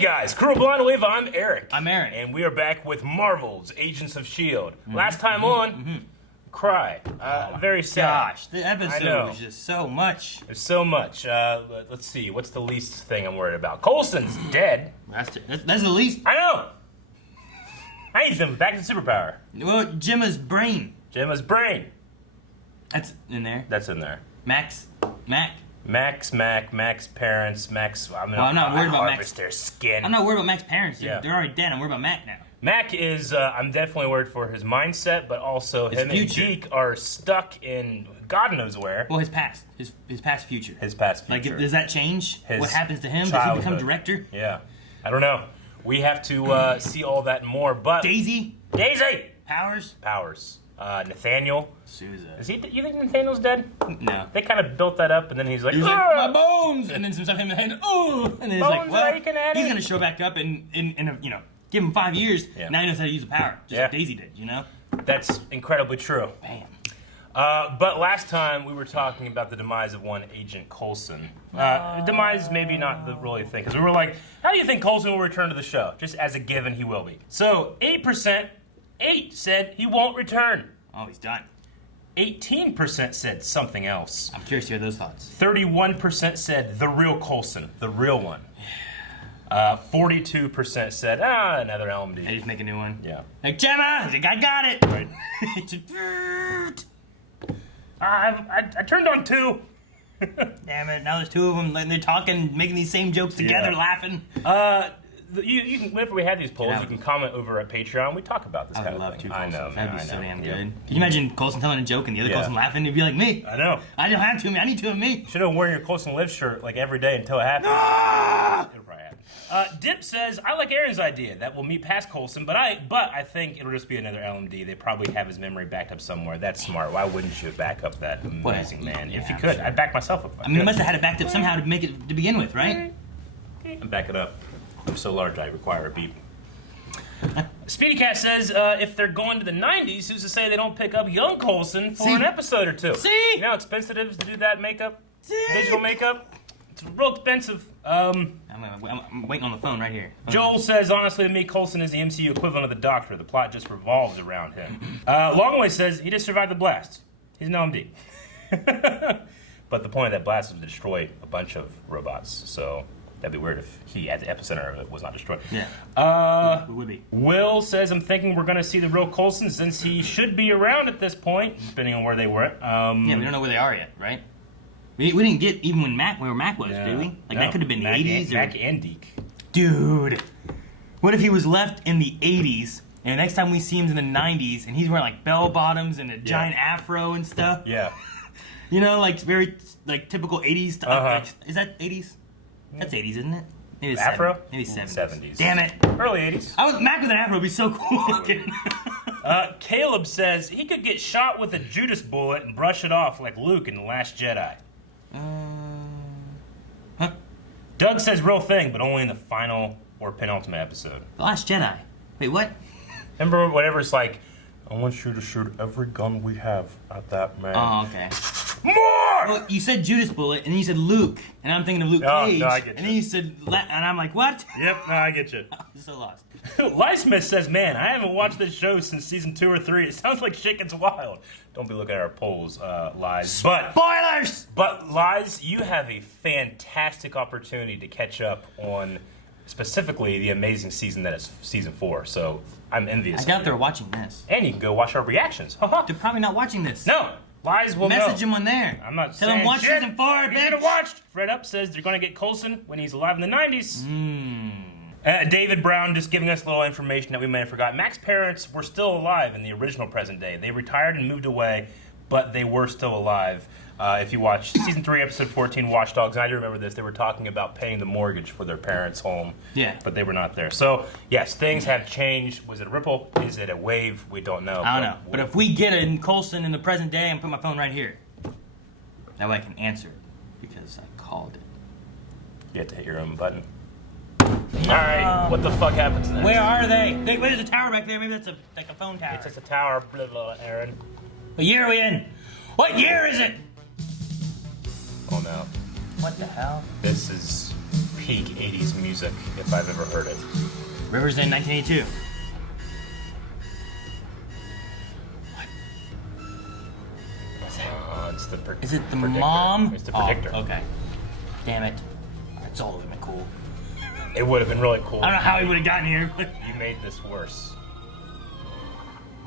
guys, Crew Blonde Wave, I'm Eric. I'm Aaron. And we are back with Marvel's Agents of S.h.i.e.L.D. Last time on, Cry. Very sad. Gosh, the episode was just so much. There's so much. Let's see, what's the least thing I'm worried about? Coulson's dead. That's the least. I know! I need them back to superpower. Well, Gemma's brain. Gemma's brain. That's in there. That's in there. Mack. Mack's parents, Mack's... I'm not worried about Mack's... their skin. I'm not worried about Mack's parents. Yeah. They're already dead. I'm worried about Mack now. Mack is, I'm definitely worried for his mindset, but also his him future. and Deke are stuck in God knows where. Well, his past. His past future. His past future. Like, does that change? His what happens to him? childhood. Does he become director? Yeah. I don't know. We have to see all that and more, but... Daisy? Powers? Nathaniel. Sousa. You think Nathaniel's dead? No. They kind of built that up, and then he's like, my bones! And then some stuff in the hand, and then he's like, well, he's gonna show back up and give him 5 years. Yeah. Now he knows how to use the power, just like Daisy did, you know? That's incredibly true. Bam. But last time we were talking about the demise of one Agent Coulson. Demise maybe not the really thing, because we were like, how do you think Coulson will return to the show? Just as a given, he will be. So 8% said he won't return. Oh, he's done. 18% said something else. I'm curious to hear those thoughts. 31% said the real Coulson, the real one. 42% said, another LMD. I just make a new one. Yeah. Like, Gemma! He's like, I got it! Right. I turned on 2. Damn it, now there's 2 of them, and they're talking, making these same jokes together, laughing. You can, whenever we have these polls, you can comment over at Patreon. We talk about this kind of thing. I know, that'd be so damn good. Can you Yeah. imagine Coulson telling a joke and the other Coulson laughing? He'd be like, me. I know. I don't have 2 of me, I need 2 of me. You should have worn your Coulson Live shirt like every day until it happens. It'll probably happen. Dip says, I like Aaron's idea that we'll meet past Coulson, but I think it'll just be another LMD. They probably have his memory backed up somewhere. That's smart. Why wouldn't you back up that amazing man? If you could, sure. I'd back myself up. I mean, he must have had it backed up somehow to make it to begin with, right? And back it up. I'm so large I require a beep. Speedy Cat says, if they're going to the 90s, who's to say they don't pick up young Coulson for an episode or 2? See? You know how expensive it is to do that makeup? Digital makeup? It's real expensive. I'm waiting on the phone right here. Joel says, honestly, to me, Coulson is the MCU equivalent of the Doctor. The plot just revolves around him. Longway says, he just survived the blast. He's an LMD. But the point of that blast was to destroy a bunch of robots, so... That'd be weird if he, at the epicenter of it, was not destroyed. Yeah. It would be. Will says, I'm thinking we're going to see the real Coulson since he should be around at this point, depending on where they were. Yeah, we don't know where they are yet, right? We didn't get even where Mack was, did we? Like, that could have been the 80s. Mack and Deke. Dude. What if he was left in the 80s, and next time we see him in the 90s, and he's wearing, like, bell-bottoms and a giant afro and stuff? Yeah. You know, like, very, like, typical 80s stuff. Like, is that 80s? That's 80s, isn't it? Maybe it's Afro? 70s. Maybe 70s. 70s. Damn it. Early 80s. Mack with an afro would be so cool looking. Caleb says he could get shot with a Judas bullet and brush it off like Luke in The Last Jedi. Doug says real thing, but only in the final or penultimate episode. The Last Jedi. Wait, what? Remember whatever it's like, I want you to shoot every gun we have at that man. Oh, okay. More! Well, you said Judas Bullet, and then you said Luke, and I'm thinking of Luke Cage. No, I get you. And then you said, and I'm like, what? Yep, no, I get you. I'm so lost. Lysmith says, man, I haven't watched this show since season 2 or 3. It sounds like shit gets wild. Don't be looking at our polls, Lies. Spoilers! But, Lies, you have a fantastic opportunity to catch up on specifically the amazing season that is season 4. So, I'm envious. I doubt they're watching this. And you can go watch our reactions. They're probably not watching this. No. Lies will Message him on there. I'm not Tell saying him watch shit. season 4, bitch. You should have watched. Fred Up says they're going to get Coulson when he's alive in the 90s. David Brown just giving us a little information that we may have forgotten. Mack's parents were still alive in the original present day. They retired and moved away, but they were still alive. If you watch season 3, episode 14, Watchdogs, and I do remember this, they were talking about paying the mortgage for their parents' home. Yeah. But they were not there. So, yes, things have changed. Was it a ripple? Is it a wave? We don't know. I don't know. But if we get a Coulson in the present day, I'm putting my phone right here. That way I can answer it, because I called it. You have to hit your own button. Alright, what the fuck happens next? Where are they? Wait, there's a tower back there. Maybe that's like a phone tower. It's just a tower, blah, blah, Aaron. What year are we in? What year is it? Oh no. What the hell? This is peak 80s music if I've ever heard it. Rivers in 1982. It's the Is it the predictor. mom? It's the predictor. Oh, okay. Damn it. It's all of them cool. It would have been really cool. I don't know how he would have gotten here, but... You made this worse.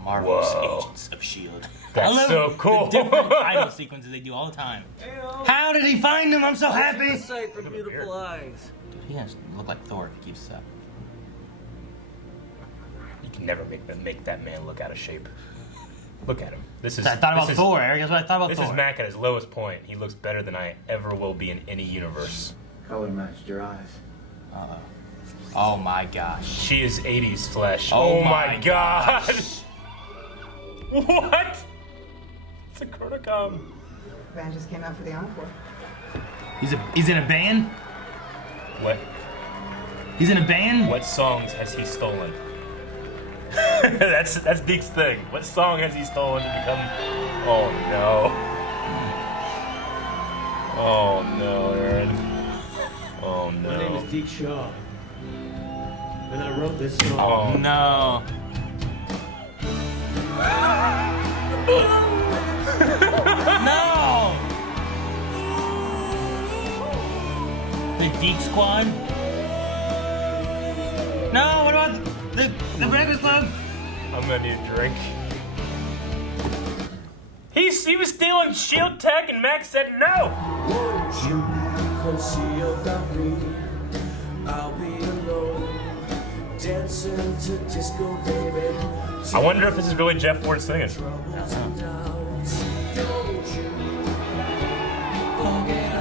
Marvel's Whoa. Agents of S.h.i.e.L.D. That's I love so cool. The different title sequences they do all the time. Heyo. How did he find him? I'm so happy. Sight for beautiful eyes. He has to look like Thor if he keeps this up. You can never make that man look out of shape. Look at him. This is. I thought about this Thor, Eric. That's what I thought about This Thor. is Mack at his lowest point. He looks better than I ever will be in any universe. Color matched your eyes. Uh-oh. Oh my gosh. She is 80s flesh. Oh my my god. gosh. What? It's a Chronocom. Band just came out for the encore. He's in a band? What? He's in a band? What songs has he stolen? that's Deke's thing. What song has he stolen to become? Oh no. Oh no, Aaron. Oh no. My name is Deke Shaw. And I wrote this song. Oh No. No! The Deke Squad? No, what about the Breakfast Club? I'm gonna need a drink. He was stealing S.h.i.e.L.D. tech and Mack said no! Won't you conceal about me? I'll be alone, dancing to disco, baby. I wonder if this is really Jeff Ford singing.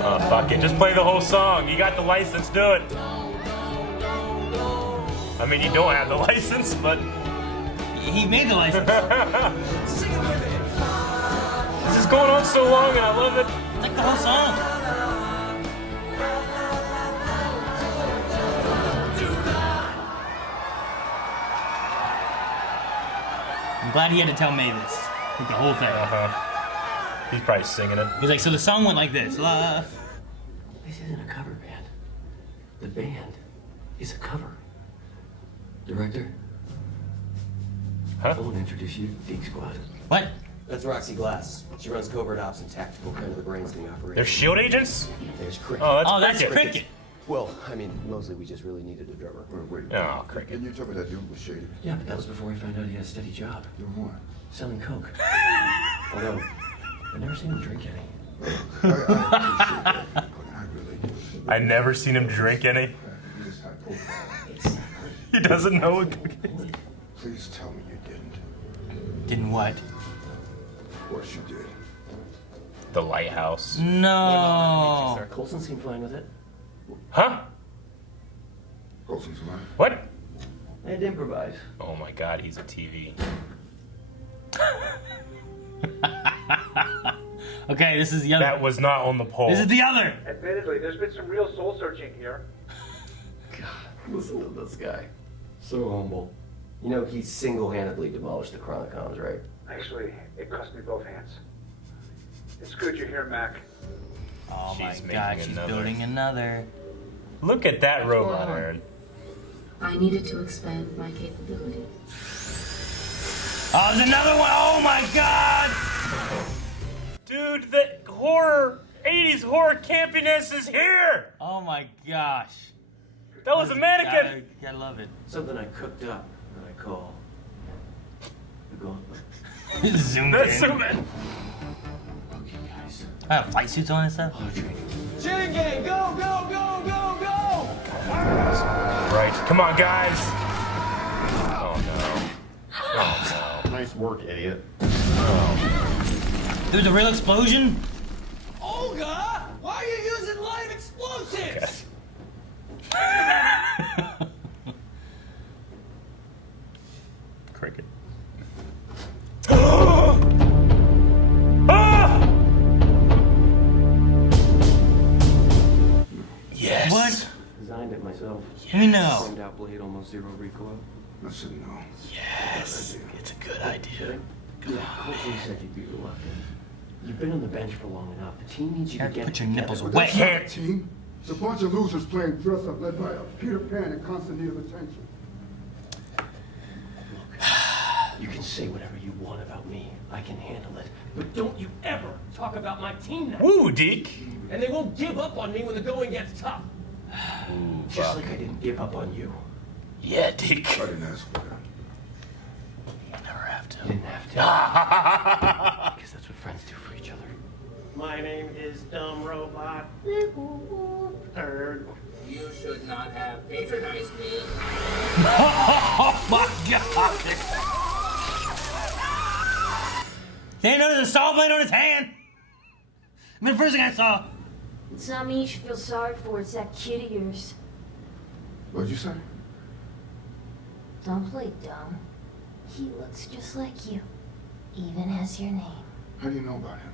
Oh, fuck it. Just play the whole song. You got the license, do it. I mean, you don't have the license, but... He made the license. This is going on so long and I love it. It's like the whole song. I'm glad he had to tell Mavis. Like the whole thing. He's probably singing it. He's like, so the song went like this. This isn't a cover band. The band is a cover. Director, I Huh? want to introduce you to Deke Squad. What? That's Roxy Glass. She runs covert ops and tactical, kind of the brains of the operation. They're S.h.i.E.L.D. agents? There's Cricket. Oh, that's Cricket. Well, I mean, mostly we just really needed a drummer. Wait. Oh, Cricket. Didn't you tell me that dude was shady? Yeah, but that was before I found out he had a steady job. There were more. Selling coke. Although, I've never seen him drink any. I appreciate that. I really do. I never seen him drink any. You just had profile. He doesn't know what cooking is. Please tell me you didn't. Didn't what? Of course you did. The lighthouse. No. Coulson seemed fine with it. Huh? Coulson's mine. What? I had to improvise. Oh my god, he's a TV. Okay, this is the other. That was not on the poll. This is the other. Admittedly, there's been some real soul searching here. God, listen to this guy. So humble. You know, he single-handedly demolished the Chronicoms, right? Actually, it cost me both hands. It's good you're here, Mac. Oh my She's god, making she's another. building another. Look at that robot, Aaron. I needed to expand my capabilities. Oh, there's another one. Oh my god. Dude, the horror, 80s horror campiness is here! Oh my gosh. That was a mannequin! Gotta love it. Something I cooked up that I call the gauntlet. Zoomed That's in. so bad. Okay, guys. I have flight suits on and stuff. Auto training. Chain gang, go, go, go, go, go! Right, come on, guys. Oh no. Oh Nice work, idiot. There was a real explosion? Olga, why are you using live explosives? Cricket. Ah! Yes. What? Designed it myself. We know. Found out blade almost zero recoil. I said no. Yes. It's a good idea. Yeah, Coulson said you'd be reluctant. You've been on the bench for long enough. The team needs you to Eric, get put it your together. nipples But away. that's not a team. It's a bunch of losers playing dress up, led by a Peter Pan in constant need of attention. You can say whatever you want about me. I can handle it. But don't you ever talk about my team now. Woo, Deke. And they won't give up on me when the going gets tough. Ooh, Just like I didn't give up on you. Yeah, Deke. I didn't ask for that. You never have to. You didn't have to. Because that's what friends do for each other. My name is Dumb Robot. Third. You should not have patronized me. Oh my god! He ain't noticed the saw blade on his hand! I mean, the first thing I saw. It's not me you should feel sorry for, it's that kid of yours. What'd you say? Don't play dumb. He looks just like you, even has your name. How do you know about him?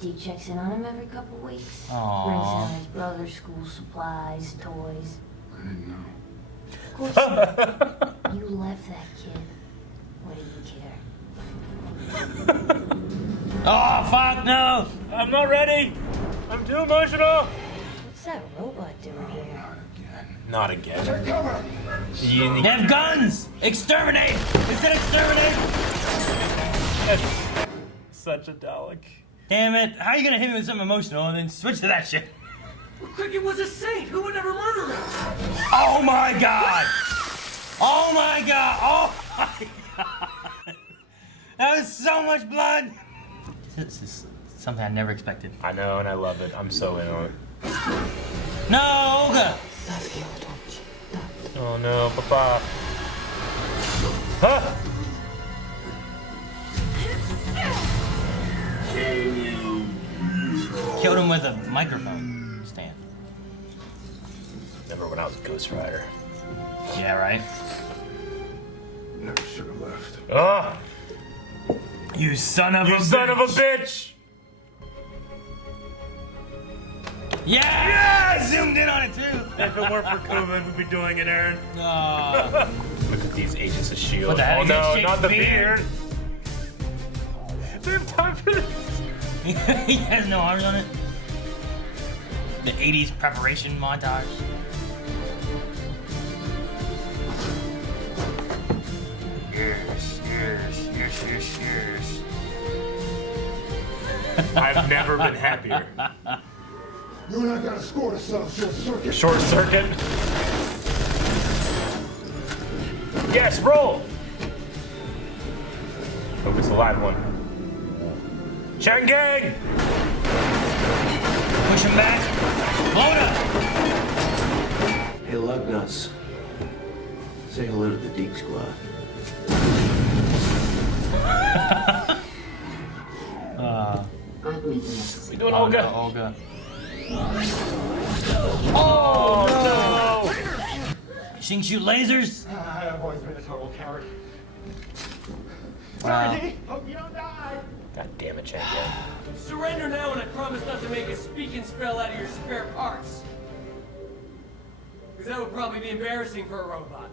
Deke checks in on him every couple weeks. Aww. Brings down his brother's school supplies, toys. I didn't know. Of course you left that kid. What do you care? Oh, fuck, no! I'm not ready. I'm too emotional. What's that robot doing here? Not again. Take cover! They have guns! Exterminate! Instead of exterminate! Such a Dalek. Damn it, how are you gonna hit me with something emotional and then switch to that shit? Cricket was a saint. Who would ever murder him? Oh my god! Oh my god! Oh my god! That was so much blood! This is something I never expected. I know, and I love it. I'm so in on it. No, Olga! Oh no, Papa. Huh? Killed him with a microphone stand. Remember when I was a Ghost Rider? Yeah, right? Never should have left. Ah! You son of a bitch! You son of a bitch! Yeah! Yes! Zoomed in on it too! If it weren't for COVID, we'd be doing it, Aaron. Aw. Look at these agents of S.h.i.e.L.D. What the heck? Oh no, Shakes not the beard. beard! Do we have time for this? He has no arms on it. The 80s preparation montage. Yes, yes, yes, yes, yes. I've never been happier. You and I got a score to settle, short circuit. Short circuit. Yes, roll! Hope it's the live one. Chang Gang! Push him back. Blow it up. Hey, Lugnuts. Say hello to the Deke squad. We doing Olga? No, Olga. Oh no! She can shoot lasers? I've always been a total coward. Wow. Sorry, Deke. Hope you don't die. God damn it, Chang Gang. Surrender now, and I promise not to make a speaking spell out of your spare parts. Because that would probably be embarrassing for a robot.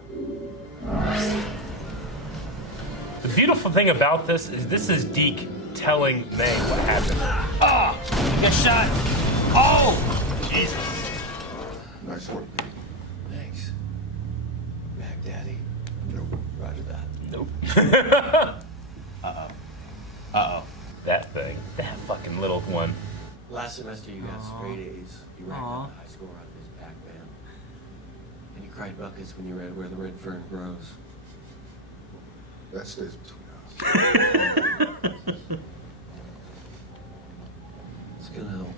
The beautiful thing about this is Deke telling May what happened. Oh! Get shot! Oh! Jesus. Nice work, Deke. Thanks. Mack Daddy. Nope. Roger that. Nope. Uh-oh. Uh-oh. That thing. That fucking little one. Last semester you got straight A's. You racked Aw. up a high score on this pack band. And you cried buckets when you read Where the Red Fern Grows. That stays between us. It's gonna help.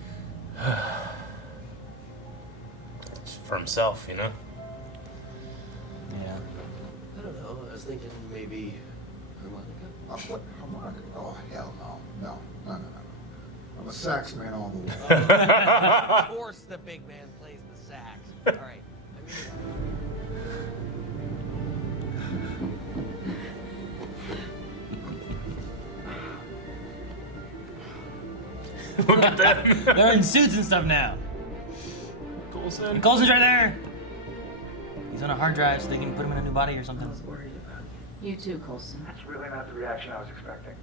It's for himself, you know? Yeah. I don't know. I was thinking maybe harmonica. What harmonica? Oh, hell no. No. I'm a sax man all the way. Of course the big man plays the sax. All right. Look at them. They're in suits and stuff now. Coulson. Coulson's right there. He's on a hard drive so they can put him in a new body or something. You too, Coulson. That's really not the reaction I was expecting.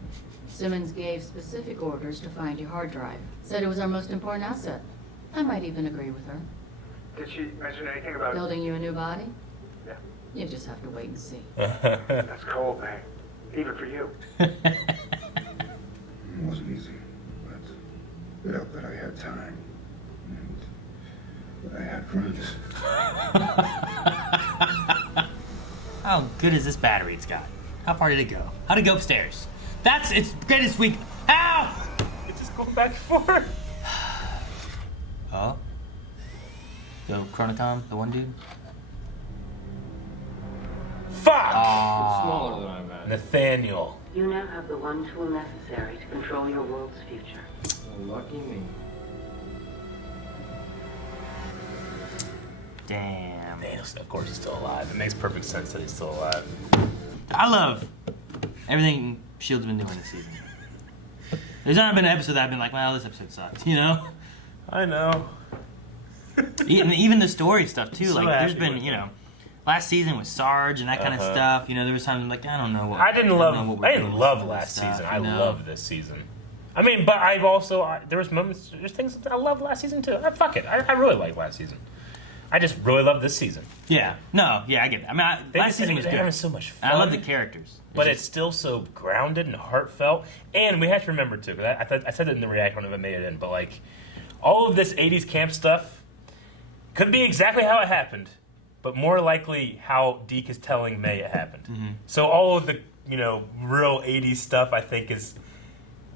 Simmons gave specific orders to find your hard drive. Said it was our most important asset. I might even agree with her. Did she mention anything about Building you a new body? Yeah. You just have to wait and see. That's cold, man. Even for you. It wasn't easy, but it helped that I had time. And that I had friends. How good is this battery it's got? How far did it go? How'd it go upstairs? That's its greatest week. Ow! It's just going back and forth. Oh? The Chronicom, the one dude? Fuck! Oh. Smaller than I imagined. Nathaniel. You now have the one tool necessary to control your world's future. Lucky me. Damn. Thanos, of course, he's still alive. It makes perfect sense that he's still alive. I love everything S.h.i.e.L.D.'s been doing this season. There's not been an episode that I've been like, well, this episode sucked, you know? I know. Even the story stuff, too. So like, there's happy been, with you it. know, last season with Sarge and that kind of stuff. You know, there was times I'm like, I don't know what. I didn't love with last this stuff, season. I you know? love this season. I mean, but I've also there was moments, there's things that I love last season too. Fuck it, I really liked last season. I just really love this season. Yeah, no, yeah, I get it. I mean, last season was they're good. having so much fun. And I love the characters, but it's still so grounded and heartfelt. And we have to remember too, because I said it in the reaction, I don't know if I made it in, but like all of this '80s camp stuff could be exactly how it happened, but more likely how Deke is telling May it happened. Mm-hmm. So all of the real '80s stuff, I think, is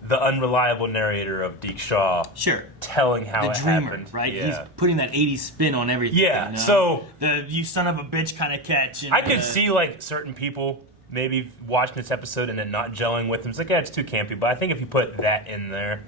the unreliable narrator of Deke Shaw. Sure. Telling how the it dreamer, happened. right? Yeah. He's putting that '80s spin on everything. Yeah. You know? So the you son of a bitch kind of catch. And I could see like certain people maybe watching this episode and then not gelling with them. It's like, yeah, it's too campy. But I think if you put that in there,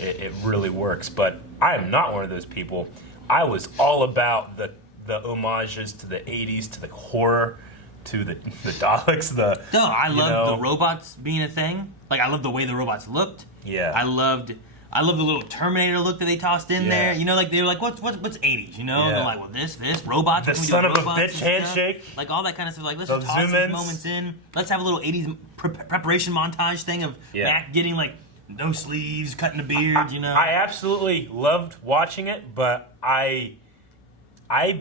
it really works. But I am not one of those people. I was all about the homages to the '80s, to the horror, to the Daleks. I love the robots being a thing. Like, I love the way the robots looked. Yeah. I love the little Terminator look that they tossed in there. You know, like they were like, what's '80s? You know, and they're like, well, this robots. The son of a bitch handshake. Like all that kind of stuff. Like, let's Those just toss these zoom-ins. moments in. Let's have a little '80s preparation montage thing of Mack getting like no sleeves, cutting a beard. You know, I absolutely loved watching it, but I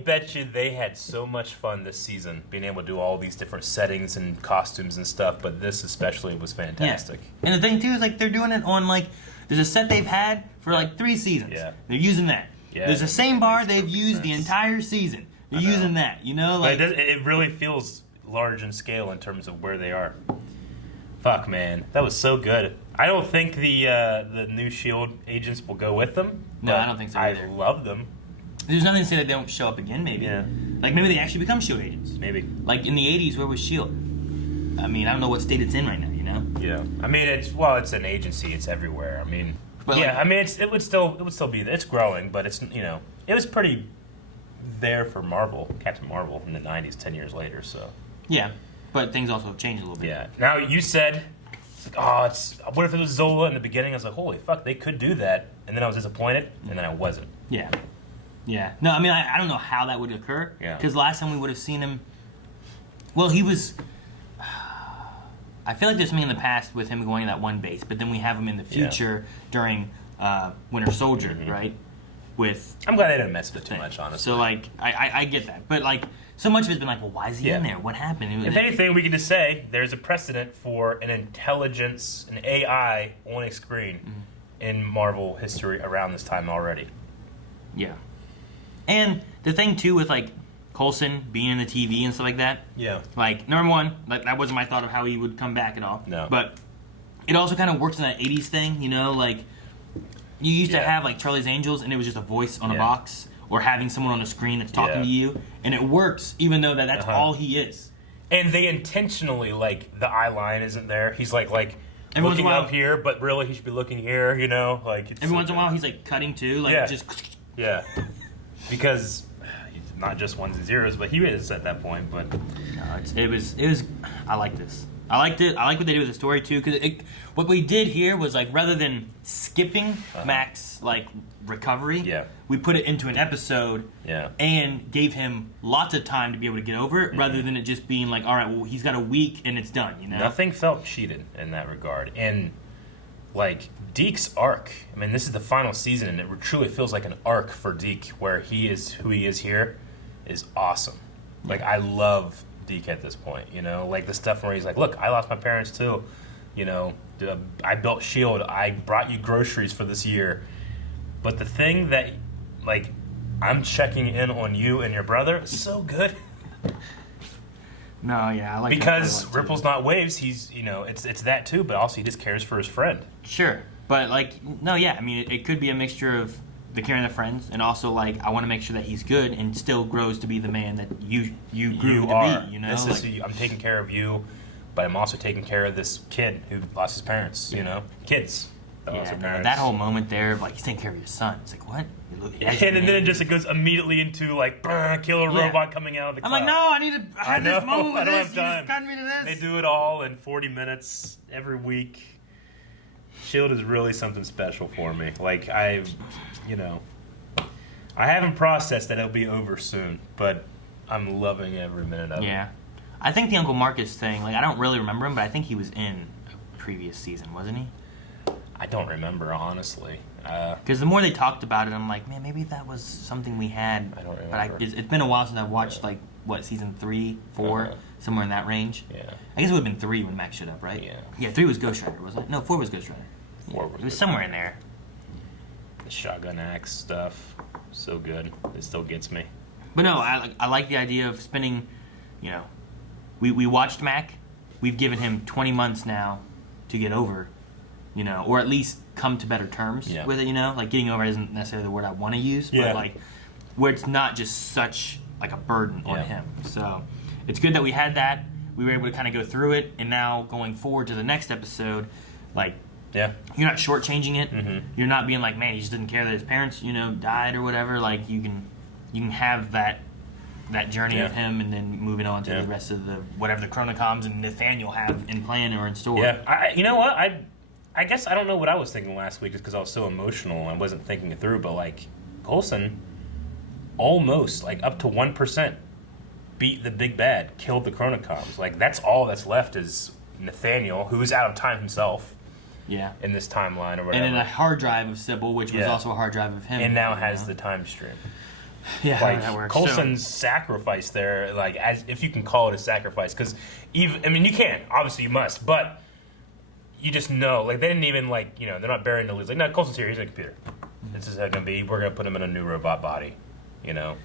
bet you they had so much fun this season being able to do all these different settings and costumes and stuff, but this especially was fantastic. Yeah. And the thing too is like they're doing it on like there's a set they've had for like 3 seasons. Yeah. They're using that. Yeah, there's the same bar they've used the entire season. They're using that, you know? Like But it really feels large in scale in terms of where they are. Fuck, man. That was so good. I don't think the new S.h.i.e.L.D. agents will go with them. No, I don't think so either. I love them. There's nothing to say that they don't show up again, maybe. Yeah. Like maybe they actually become S.h.i.E.L.D. agents. Maybe. Like in the 80s, where was S.h.i.e.L.D.? I mean, I don't know what state it's in right now, you know? Yeah. I mean, it's an agency. It's everywhere. I mean, But yeah. like- I mean, it would still be there. It's growing, but it's it was pretty there for Captain Marvel in the '90s, 10 years later. So. Yeah. But things also have changed a little bit. Yeah. Now you said, what if it was Zola in the beginning? I was like, holy fuck, they could do that, and then I was disappointed, and then I wasn't. Yeah. Yeah. No, I mean, I don't know how that would occur. Yeah. Because last time we would have seen him, well, he was. I feel like there's something in the past with him going to that one base, but then we have him in the future during Winter Soldier, right? With I'm glad they didn't mess with it too much, honestly. So like, I get that, but like, so much of it's been like, well, why is he in there? What happened? If anything, we can just say there's a precedent for an intelligence, an AI on a screen in Marvel history around this time already. Yeah. And the thing too with like Coulson being in the TV and stuff like that. Yeah. Like, number one, like that wasn't my thought of how he would come back at all. No. But it also kind of works in that 80s thing, you know, like you used to have like Charlie's Angels and it was just a voice on a box, or having someone on the screen that's talking to you, and it works even though that's all he is. And they intentionally, like, the eye line isn't there. He's like every once looking in a while, up here, but really he should be looking here, you know? Like, it's every once in a while he's like cutting too, like just yeah. Because he's not just ones and zeros, but he is at that point, but no, it was I like this. I liked it. I like what they did with the story too, because what we did here was like rather than skipping Mack's like recovery, we put it into an episode, and gave him lots of time to be able to get over it, rather than it just being like, all right, well, he's got a week and it's done. You know, nothing felt cheated in that regard, and like Deke's arc. I mean, this is the final season, and it truly feels like an arc for Deke, where he is who he is here is awesome. Like, I love Deke at this point, you know? Like, the stuff where he's like, look, I lost my parents too. You know, I built S.h.i.e.L.D. I brought you groceries for this year. But the thing that, like, I'm checking in on you and your brother is so good. No, yeah, I like because ripples not waves. He's, you know, it's that too, but also he just cares for his friend. Sure, but like, no, yeah, I mean, it could be a mixture of the caring of friends, and also like I want to make sure that he's good and still grows to be the man that you grew to be. You know, this is I'm taking care of you, but I'm also taking care of this kid who lost his parents. You know, kids. Yeah, that whole moment there of like he's taking care of your son. It's like what? And then it goes immediately into like killer robot coming out of the cloud. I'm like, no, I need to have this moment. I don't have time. You just got me to this. They do it all in 40 minutes every week. S.h.i.e.L.D. is really something special for me. Like I haven't processed that it'll be over soon, but I'm loving every minute of it. Yeah, I think the Uncle Marcus thing. Like I don't really remember him, but I think he was in a previous season, wasn't he? I don't remember, honestly. Because the more they talked about it, I'm like, man, maybe that was something we had. I don't remember. But it's been a while since I've watched, like, what, season 3, 4, somewhere in that range? Yeah. I guess it would have been 3 when Mack showed up, right? Yeah. Yeah, 3 was Ghost Rider, wasn't it? No, 4 was Ghost Rider. 4 was It was somewhere in there. The shotgun axe stuff, so good. It still gets me. But no, I like the idea of spending, you know, we watched Mack. We've given him 20 months now to get over, you know, or at least come to better terms with it, you know? Like, getting over isn't necessarily the word I want to use, but, like, where it's not just such, like, a burden on him. So, it's good that we had that. We were able to kind of go through it, and now going forward to the next episode, like, you're not shortchanging it. Mm-hmm. You're not being like, man, he just didn't care that his parents, you know, died or whatever. Like, you can have that journey of him, and then moving on to the rest of the whatever the Chronocoms and Nathaniel have in plan or in store. Yeah, you know what? I guess I don't know what I was thinking last week just because I was so emotional and I wasn't thinking it through, but like Coulson almost, like up to 1%, beat the big bad, killed the Chronocoms. Like that's all that's left is Nathaniel, who's out of time himself. Yeah. In this timeline or whatever. And then a hard drive of S.h.i.e.L.D., which was also a hard drive of him. And now has the time stream. Yeah, like, that works. Coulson's sacrifice there, like as if you can call it a sacrifice, because even, I mean, you can, obviously you must, but you just know, like, they didn't even, like, you know, they're not burying the leads. Like, no, Coulson's here, he's in a computer. This is how it's going to be. We're going to put him in a new robot body, you know?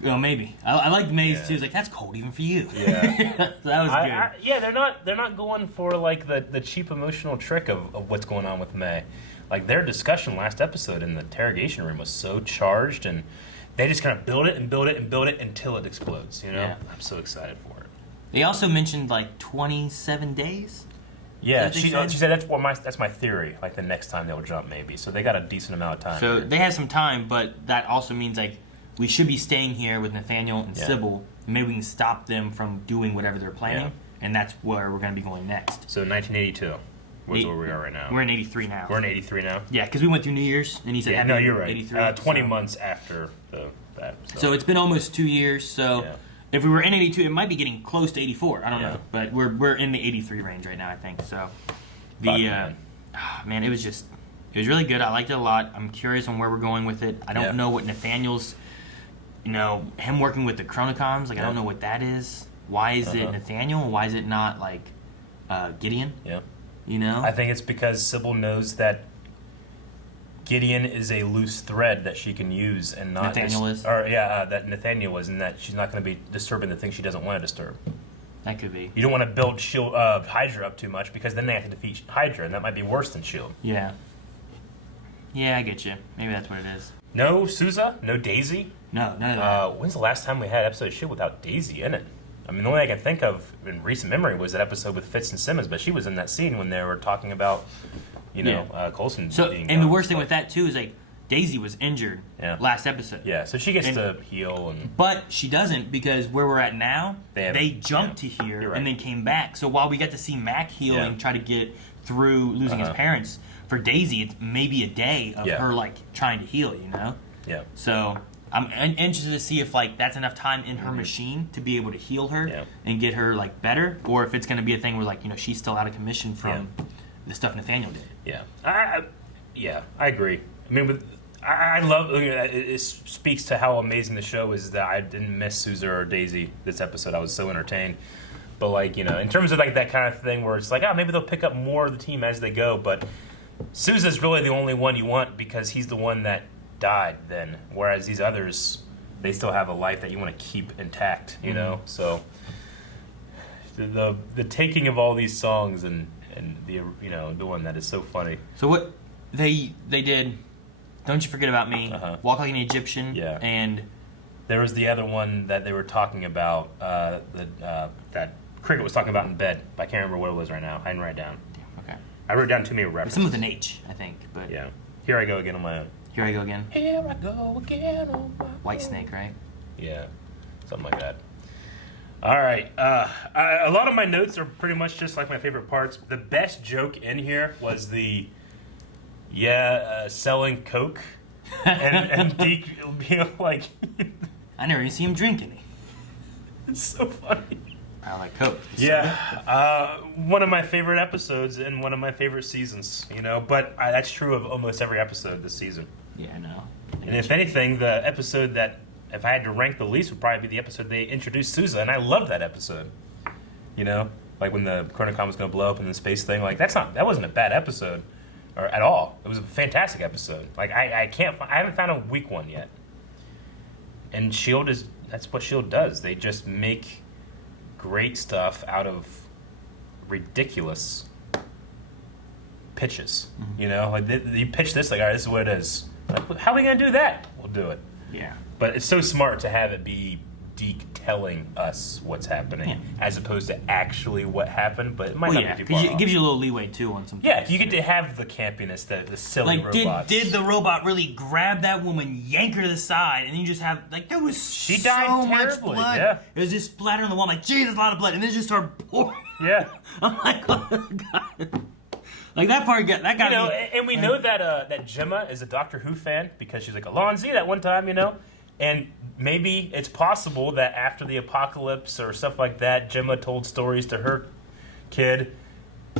Well, maybe. I liked May's, too. It's like, that's cold even for you. Yeah. So that was good. They're not going for, like, the cheap emotional trick of what's going on with May. Like, their discussion last episode in the interrogation room was so charged, and they just kind of build it and build it and build it until it explodes, you know? Yeah. I'm so excited for it. They also mentioned, like, 27 days? Yeah, she said that's my theory. Like the next time they'll jump, maybe. So they got a decent amount of time. So they have some time, but that also means like we should be staying here with Nathaniel and S.h.i.e.L.D. And maybe we can stop them from doing whatever they're planning, and that's where we're going to be going next. So 1982, where we are right now. We're in 83 now. We're in 83 now. Yeah, because we went through New Year's, and he said, "Yeah, no, you're right. 83, 20 months after that." So it's been almost 2 years. So. Yeah. If we were in 82, it might be getting close to 84. I don't know, but we're in the 83 range right now, I think. So, man, it was really good. I liked it a lot. I'm curious on where we're going with it. I don't know what Nathaniel's, you know, him working with the Chronocoms. Like I don't know what that is. Why is it Nathaniel? Why is it not like Gideon? Yeah, you know. I think it's because S.h.i.e.L.D. knows that Gideon is a loose thread that she can use, and not Nathaniel is, that Nathaniel is, and that she's not going to be disturbing the things she doesn't want to disturb. That could be. You don't want to build Hydra up too much because then they have to defeat Hydra, and that might be worse than S.h.i.e.L.D. Yeah. Yeah, I get you. Maybe that's what it is. No Sousa, no Daisy. No, none of that. When's the last time we had an episode of S.h.i.E.L.D. without Daisy in it? I mean, the only thing I can think of in recent memory was that episode with Fitz and Simmons, but she was in that scene when they were talking about. You know, Coulson. And the worst thing with that too is like Daisy was injured last episode. Yeah, so she gets to heal, but she doesn't because where we're at now, they jumped to here and then came back. So while we got to see Mack heal and try to get through losing his parents, for Daisy it's maybe a day of her like trying to heal. You know. Yeah. So I'm interested to see if like that's enough time in her machine to be able to heal her and get her like better, or if it's going to be a thing where like you know she's still out of commission from. the stuff Nathaniel did. Yeah, I agree. I mean, I love it speaks to how amazing the show is that I didn't miss Sousa or Daisy this episode. I was so entertained. But like, you know, in terms of like that kind of thing where it's like, maybe they'll pick up more of the team as they go, but Sousa's really the only one you want because he's the one that died then, whereas these others, they still have a life that you want to keep intact, you know? So the taking of all these songs and the, you know, the one that is so funny. So what they did, Don't You Forget About Me, Walk Like an Egyptian, and there was the other one that they were talking about, that Cricket was talking about in bed, but I can't remember what it was right now. I didn't write it down. Okay. I wrote down too many references. Some with an H, I think, but yeah. Here I go again on my own. Here I go again. Here I go again on my White Snake, right? Yeah, something like that. All right. A lot of my notes are pretty much just like my favorite parts. The best joke in here was the selling Coke and Deke being like, I never even see him drink any. It's so funny. I like Coke. Yeah, one of my favorite episodes and one of my favorite seasons, you know, but that's true of almost every episode this season. Yeah, I know. And if anything, the episode that, if I had to rank the least, would probably be the episode they introduced Sousa, and I loved that episode. You know, like when the Chronocom was going to blow up in the space thing, like that wasn't a bad episode, or at all. It was a fantastic episode. Like I haven't found a weak one yet. And S.h.i.e.L.D. that's what S.h.i.e.L.D. does. They just make great stuff out of ridiculous pitches. You know, like you pitch this, like, all right, this is what it is. Like, how are we gonna do that? We'll do it. Yeah. But it's so smart to have it be Deke telling us what's happening, as opposed to actually what happened. But it might not be too far it gives you a little leeway too on some. Yeah, you get to have the campiness, the silly robots. Did the robot really grab that woman, yank her to the side, and you just have like there was she died so much terribly, blood. yeah. It was just splattering on the wall. I'm like, Jesus, a lot of blood, and then it just started pouring. Yeah. I'm like, oh God. Like that part got me. And we know that Gemma is a Doctor Who fan because she's like Alonzi that one time, you know, and maybe it's possible that after the apocalypse or stuff like that, Gemma told stories to her kid.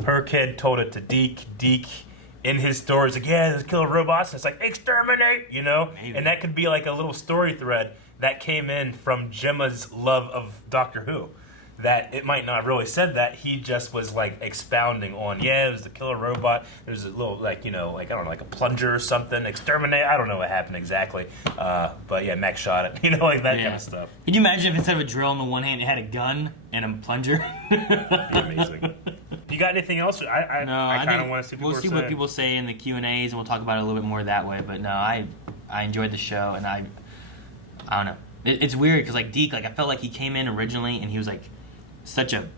Her kid told it to Deke. Deke, in his stories, like, yeah, there's killer robots, and it's like exterminate, you know, and that could be like a little story thread that came in from Gemma's love of Doctor Who. That it might not have really said that, he just was like expounding on, it was the killer robot, there's a little, like, you know, like, I don't know, like a plunger or something, exterminate, I don't know what happened exactly, but yeah, Mack shot it, you know, like that kind of stuff. Could you imagine if instead of a drill in the one hand, it had a gun and a plunger? That'd be amazing. You got anything else? I kind of want to see what people we'll see what people say in the Q&As, and we'll talk about it a little bit more that way, but no, I enjoyed the show, and I don't know. It's weird, because like Deke, like I felt like he came in originally, and he was like, such a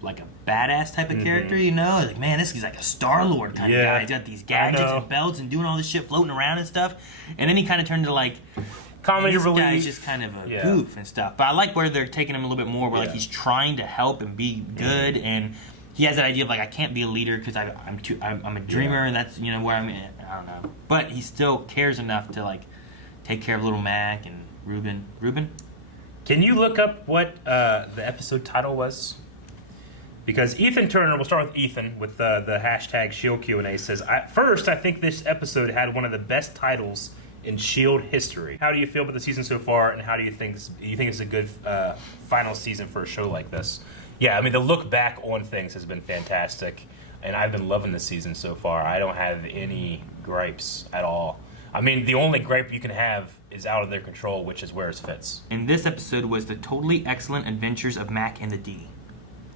badass type of character, you know? Like, man, this is like a Star-Lord kind of guy. He's got these gadgets and belts and doing all this shit, floating around and stuff. And then he kind of turned into like comedy relief. This guy's just kind of a goof and stuff. But I like where they're taking him a little bit more, where like he's trying to help and be good, and he has that idea of like, I can't be a leader because I'm a dreamer, and that's, you know, where I'm at. I don't know. But he still cares enough to like take care of little Mack and Ruben. Can you look up what the episode title was? Because Ethan Turner, we'll start with Ethan with the hashtag S.h.i.e.L.D. Q&A, says, first, I think this episode had one of the best titles in S.h.i.e.L.D. history. How do you feel about the season so far, and how do you think it's a good final season for a show like this? Yeah, I mean, the look back on things has been fantastic, and I've been loving the season so far. I don't have any gripes at all. I mean, the only gripe you can have is out of their control, which is where it fits. And this episode was the totally excellent adventures of Mack and the D.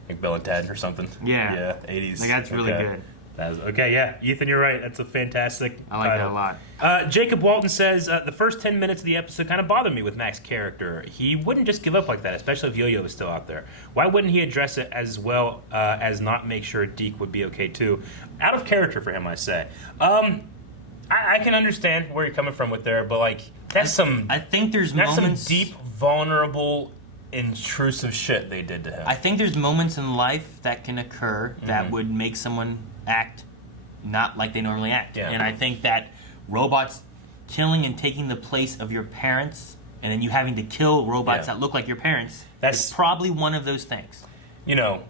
Like Bill and Ted or something. Yeah. 80s. Like, that's really good. Okay, yeah. Ethan, you're right. That's a fantastic I like title. that a lot. Jacob Walton says, the first 10 minutes of the episode kind of bothered me with Mack's character. He wouldn't just give up like that, especially if Yo-Yo was still out there. Why wouldn't he address it as well as not make sure Deke would be okay too? Out of character for him, I say. I can understand where you're coming from with there, but like, I think there's moments... some deep, vulnerable, intrusive shit they did to him. I think there's moments in life that can occur that would make someone act not like they normally act. Yeah. And I think that robots killing and taking the place of your parents, and then you having to kill robots that look like your parents, is probably one of those things. You know,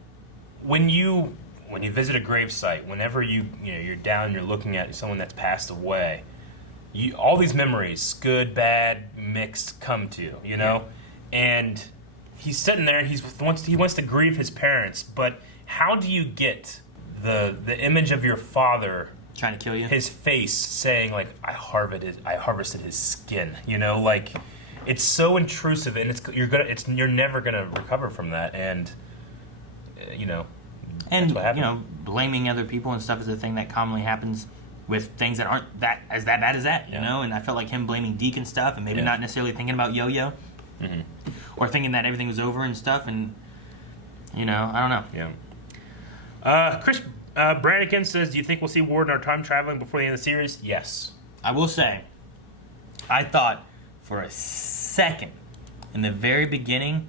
when you when you visit a gravesite, whenever you're down, you're looking at someone that's passed away, all these memories, good, bad, mixed, come to you, you know? And he's sitting there and he wants to grieve his parents, but how do you get the image of your father trying to kill you, his face saying like, I harvested his skin, you know? Like, it's so intrusive, and you're never gonna recover from that, and you know, and you know, blaming other people and stuff is a thing that commonly happens with things that aren't that bad as that, you know. And I felt like him blaming Deke and stuff, and maybe not necessarily thinking about Yo-Yo, or thinking that everything was over and stuff, and you know, I don't know. Yeah. Chris Brannigan says, "Do you think we'll see Ward in our time traveling before the end of the series?" Yes. I will say, I thought for a second in the very beginning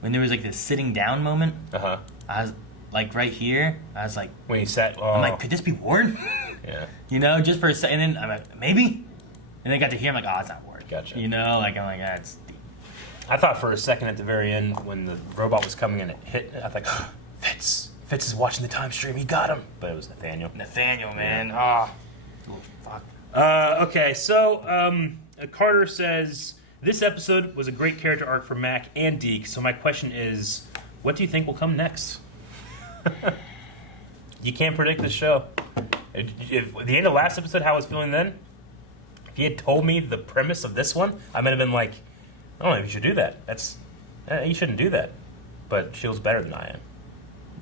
when there was like this sitting down moment, I was like right here, I was like, when he sat, I'm like, could this be Ward? Yeah. You know, just for a second, and then I'm like, maybe, and then I got to hear, I'm like, oh, it's not Ward. Gotcha. You know, like I'm like, that's deep. I thought for a second at the very end when the robot was coming and it hit, I thought, Fitz is watching the time stream. He got him, but it was Nathaniel. Nathaniel, man. Ah, oh, fuck. Okay, so Carter says this episode was a great character arc for Mack and Deke. So my question is, what do you think will come next? You can't predict this show. If the end of last episode, how I was feeling then, if he had told me the premise of this one, I might have been like, I don't know if you should do that. You shouldn't do that. But S.h.i.e.L.D.'s better than I am.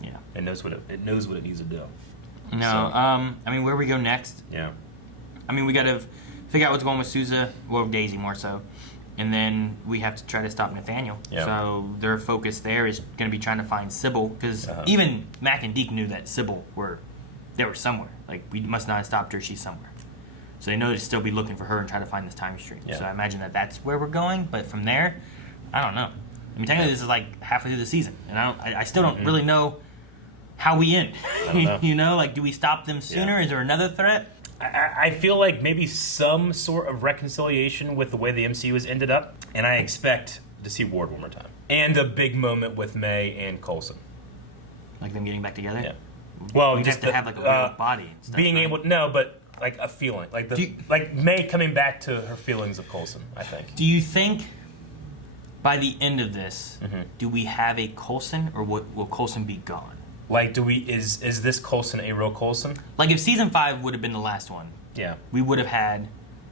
Yeah. It knows what it needs to do. No, So, I mean, where we go next? Yeah. I mean, we got to figure out what's going with Sousa, well, Daisy more so, and then we have to try to stop Nathaniel. Yeah. So their focus there is going to be trying to find Sybil, because even Mack and Deke knew that Sybil were somewhere. Like, we must not have stopped her; she's somewhere. So they know to still be looking for her and try to find this time stream. Yeah. So I imagine that that's where we're going. But from there, I don't know. I mean, technically, this is like halfway through the season, and I still don't really know how we end. I don't know. You know, like, do we stop them sooner? Is there another threat? I feel like maybe some sort of reconciliation with the way the MCU has ended up, and I expect to see Ward one more time. And a big moment with May and Coulson. Like them getting back together? Yeah. Well, we just have to have like a real body and stuff, being right? able, no, but like a feeling. Like like May coming back to her feelings of Coulson, I think. Do you think by the end of this, do we have a Coulson, or will Coulson be gone? Like, is this Coulson a real Coulson? Like, if season 5 would have been the last one, yeah, we would have had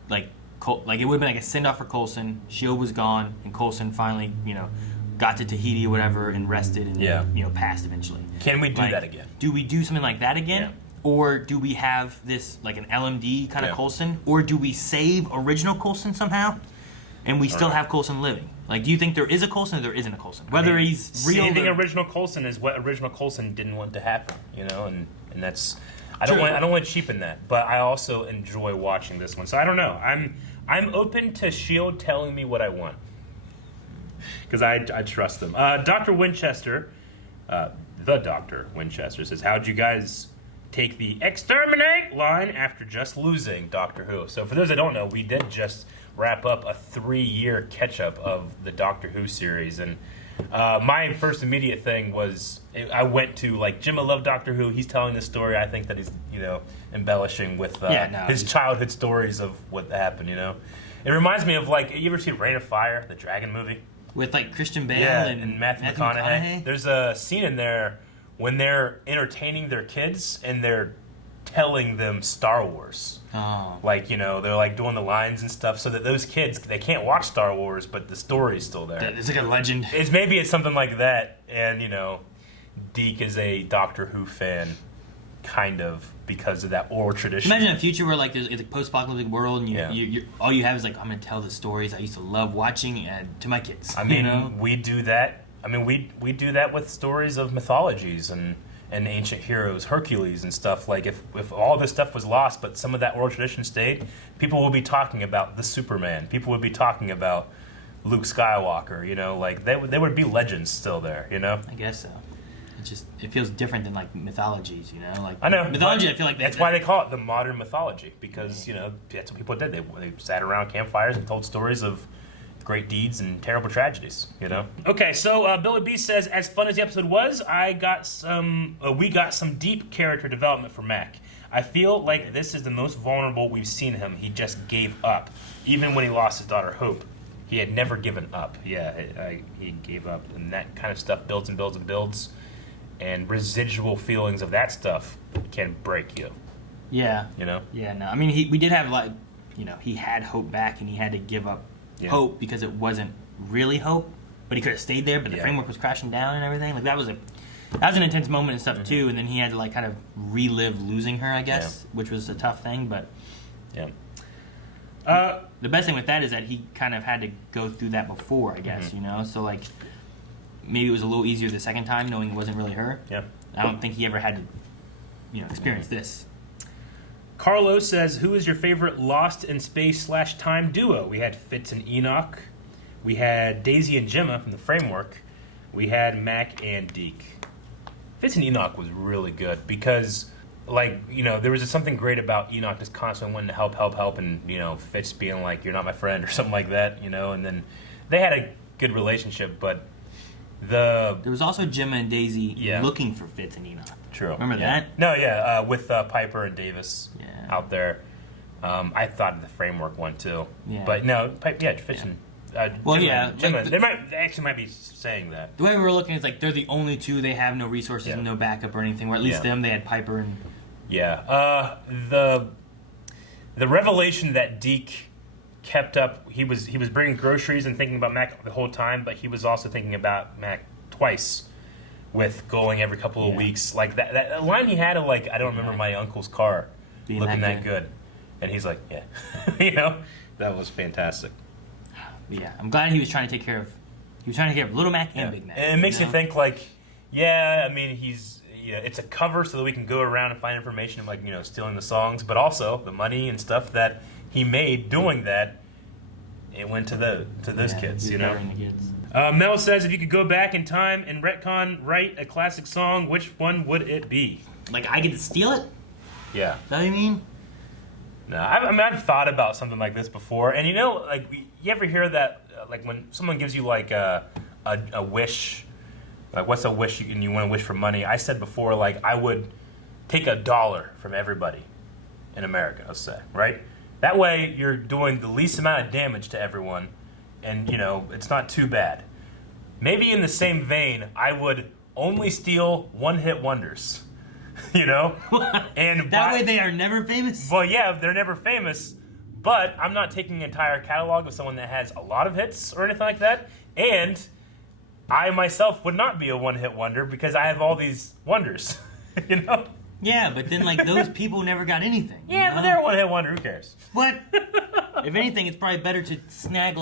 like it would have been like a send off for Coulson. S.h.i.e.L.D. was gone, and Coulson finally, you know, got to Tahiti or whatever and rested and you know, passed eventually. Can we do like, that again? Do we do something like that again? Yeah. Or do we have this like an LMD kind of Coulson? Or do we save original Coulson somehow, and we still have Coulson living? Like, do you think there is a Coulson or there isn't a Coulson? Whether he's real, saving original Coulson is what original Coulson didn't want to happen, you know, and that's I don't want to cheapen that, but I also enjoy watching this one. So I don't know. I'm open to S.h.i.e.L.D. telling me what I want, because I trust them. Dr. Winchester, the Dr. Winchester says, "How'd you guys take the exterminate line after just losing Doctor Who?" So for those that don't know, we did just wrap up a 3-year catch-up of the Doctor Who series, and my first immediate thing was I went to like, Jim, I love Doctor Who. He's telling this story. I think that he's, you know, embellishing with his childhood stories of what happened. You know, it reminds me of, like, you ever seen Reign of Fire, the Dragon movie with like Christian Bale and Matthew McConaughey? There's a scene in there when they're entertaining their kids and they're telling them Star Wars. Oh. Like, you know, they're like doing the lines and stuff so that those kids, they can't watch Star Wars, but the story's still there. It's like a legend. Maybe it's something like that, and, you know, Deke is a Doctor Who fan, kind of, because of that oral tradition. Imagine a future where, like, there's a post-apocalyptic world, and you all you have is like, I'm gonna tell the stories I used to love watching to my kids. I mean, you know? we do that. I mean, we do that with stories of mythologies and ancient heroes, Hercules and stuff. Like, if all this stuff was lost, but some of that oral tradition stayed, people will be talking about the Superman. People would be talking about Luke Skywalker. You know, like they would be legends still there. You know. I guess so. It feels different than like mythologies. You know, like I know mythology. I feel like that's why they call it the modern mythology, because you know that's what people did. They sat around campfires and told stories of great deeds and terrible tragedies, you know? Okay, so Billy B says, as fun as the episode was, we got some deep character development for Mack. I feel like this is the most vulnerable we've seen him. He just gave up. Even when he lost his daughter Hope, he had never given up. Yeah, he gave up. And that kind of stuff builds and builds and builds. And residual feelings of that stuff can break you. Yeah. You know? Yeah, no. I mean, we did have, like, you know, he had Hope back and he had to give up Hope because it wasn't really Hope. But he could have stayed there, but the framework was crashing down and everything. Like, that was an intense moment and stuff, too. And then he had to, like, kind of relive losing her, I guess, which was a tough thing, but... Yeah. The best thing with that is that he kind of had to go through that before, I guess, you know? So, like, maybe it was a little easier the second time, knowing it wasn't really her. Yeah. I don't think he ever had to, you know, experience this. Carlos says, who is your favorite Lost in Space/Time duo? We had Fitz and Enoch. We had Daisy and Gemma from the Framework. We had Mack and Deke. Fitz and Enoch was really good because, like, you know, there was just something great about Enoch just constantly wanting to help, and, you know, Fitz being like, you're not my friend, or something like that, you know, and then they had a good relationship, but there was also Gemma and Daisy looking for Fitz and Enoch. True. Remember that? No, with Piper and Davis out there. I thought of the Framework one, too. Yeah. But no, Fitz and... Gemma, they might be saying that. The way we were looking is like they're the only two. They have no resources and no backup or anything. Or at least them, they had Piper and. Yeah. The revelation that Deke kept up. He was bringing groceries and thinking about Mack the whole time, but he was also thinking about Mack twice, with going every couple of weeks. Like that line he had of like, I don't remember my uncle's car looking that good, and he's like, yeah, you know, that was fantastic. Yeah, I'm glad he was trying to take care of. He was trying to take care of Little Mac and Big Mac. And it makes you think, like, I mean, it's a cover so that we can go around and find information of, like, you know, stealing the songs, but also the money and stuff that he made doing that. It went to those kids, you know. The kids. Mel says, if you could go back in time and write a classic song, which one would it be? Like I get to steal it? Yeah. Is that what you mean? No, I've thought about something like this before, and you know, like, you ever hear that, like, when someone gives you like a wish, like, what's a wish and you want to wish for money? I said before, like, I would take $1 from everybody in America, let's say, right? That way, you're doing the least amount of damage to everyone, and, you know, it's not too bad. Maybe in the same vein, I would only steal one-hit wonders. You know? And that way they are never famous? Well, yeah, they're never famous, but I'm not taking an entire catalog of someone that has a lot of hits or anything like that, and I myself would not be a one-hit wonder because I have all these wonders, you know? Yeah, but then, like, those people never got anything. Yeah, but they're a one-hit wonder, who cares? What? If anything, it's probably better to snag,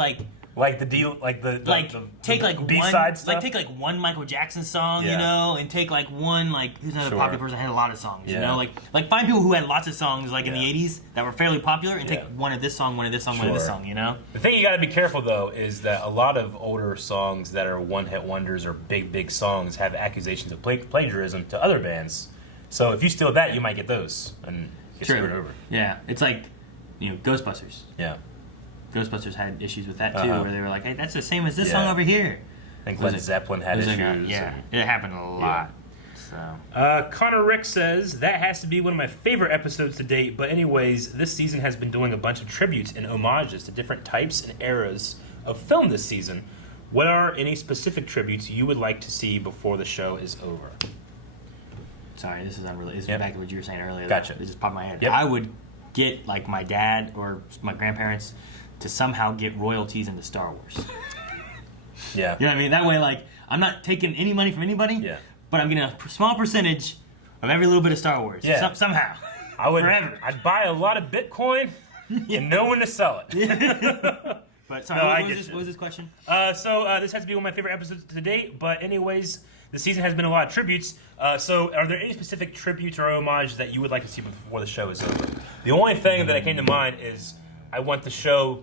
take like B-side one, stuff? like take like one Michael Jackson song, you know, and take like one, like, who's another popular person that had a lot of songs, you know, like find people who had lots of songs like in the 80s that were fairly popular and take one of this song, one of this song, one of this song, you know. The thing you got to be careful though is that a lot of older songs that are one-hit wonders or big songs have accusations of plagiarism to other bands. So if you steal that, you might get those and get screwed over. Yeah, it's like, you know, Ghostbusters. Yeah. Ghostbusters had issues with that too, where they were like, "Hey, that's the same as this song over here." I think Led Zeppelin had issues. It happened a lot. So. Connor Rick says, that has to be one of my favorite episodes to date, but anyways, this season has been doing a bunch of tributes and homages to different types and eras of film this season. What are any specific tributes you would like to see before the show is over? Sorry, this is unrelated. This is back to what you were saying earlier. Gotcha. It just popped in my head. Yep. I would get, like, my dad or my grandparents to somehow get royalties into Star Wars. Yeah. You know what I mean? That way, like, I'm not taking any money from anybody, but I'm getting a small percentage of every little bit of Star Wars. Yeah. Somehow. Forever. I'd buy a lot of Bitcoin and know when to sell it. But sorry, what was this question? So this has to be one of my favorite episodes to date, but anyways, the season has been a lot of tributes. So are there any specific tributes or homages that you would like to see before the show is over? The only thing that came to mind is I want the show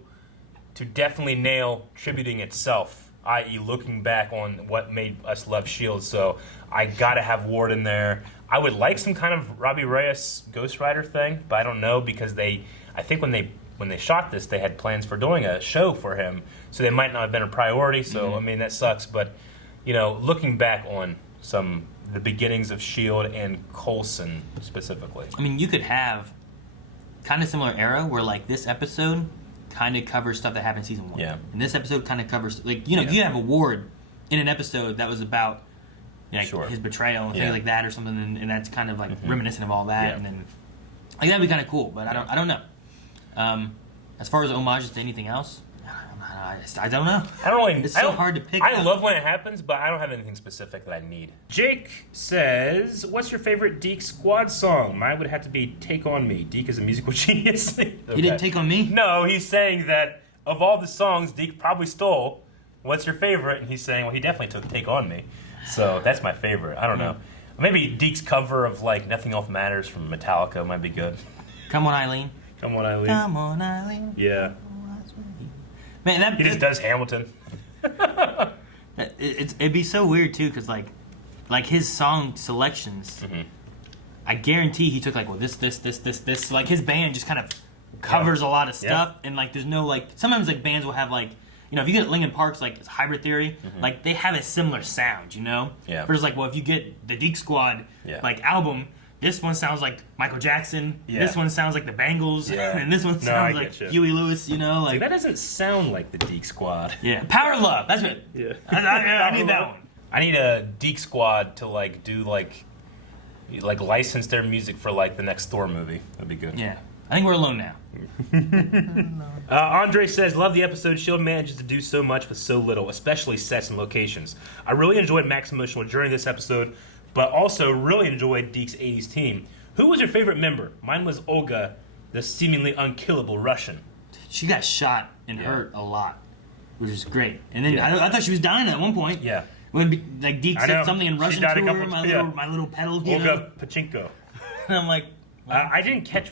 to definitely nail tributing itself, i.e. looking back on what made us love S.h.i.e.L.D. So I gotta have Ward in there. I would like some kind of Robbie Reyes Ghost Rider thing, but I don't know because I think when they when they shot this, they had plans for doing a show for him, so they might not have been a priority. So I mean, that sucks. But looking back on the beginnings of S.h.i.e.L.D. and Coulson specifically, I mean, you could have kind of similar era where like this episode kind of covers stuff that happened in season 1. Yeah. And this episode kind of covers you have a Ward in an episode that was about his betrayal and things like that or something, and that's kind of like reminiscent of all that, and then like that'd be kind of cool. But I don't know. As far as homages to anything else, I don't know. It's so hard to pick. I love when it happens, but I don't have anything specific that I need. Jake says, "What's your favorite Deke squad song?" Mine would have to be "Take on Me." Deke is a musical genius. Okay. He didn't take on me? No, he's saying that of all the songs Deke probably stole, what's your favorite? And he's saying, well, he definitely took "Take on Me." So that's my favorite. I don't know. Maybe Deke's cover of like "Nothing Else Matters" from Metallica might be good. Come on, Eileen. Come on, Eileen. Come on, Eileen. Yeah. Man, he just does Hamilton. It'd be so weird too, because like his song selections, I guarantee he took like, well, this. Like his band just kind of covers a lot of stuff, and like there's no like. Sometimes like bands will have like, if you get Linkin Park's like Hybrid Theory, like they have a similar sound, Yeah. Whereas like, well, if you get the Deke Squad like album. This one sounds like Michael Jackson. Yeah. This one sounds like the Bangles. Yeah. And this one sounds like Huey Lewis, Like see, that doesn't sound like the Deke Squad. Yeah. Power of Love. That's it. Yeah. I need that one. I need a Deke Squad to like do like license their music for like the next Thor movie. That'd be good. Yeah. I think we're alone now. Andre says, love the episode. S.h.i.e.L.D. manages to do so much with so little, especially sets and locations. I really enjoyed Mack's emotional during this episode, but also really enjoyed Deke's 80s team. Who was your favorite member? Mine was Olga, the seemingly unkillable Russian. She got shot and hurt a lot, which is great. And then I thought she was dying at one point. Yeah. When like Deke said something in Russian to her, my little pedal. Olga Pachinko. And I'm like, I didn't catch.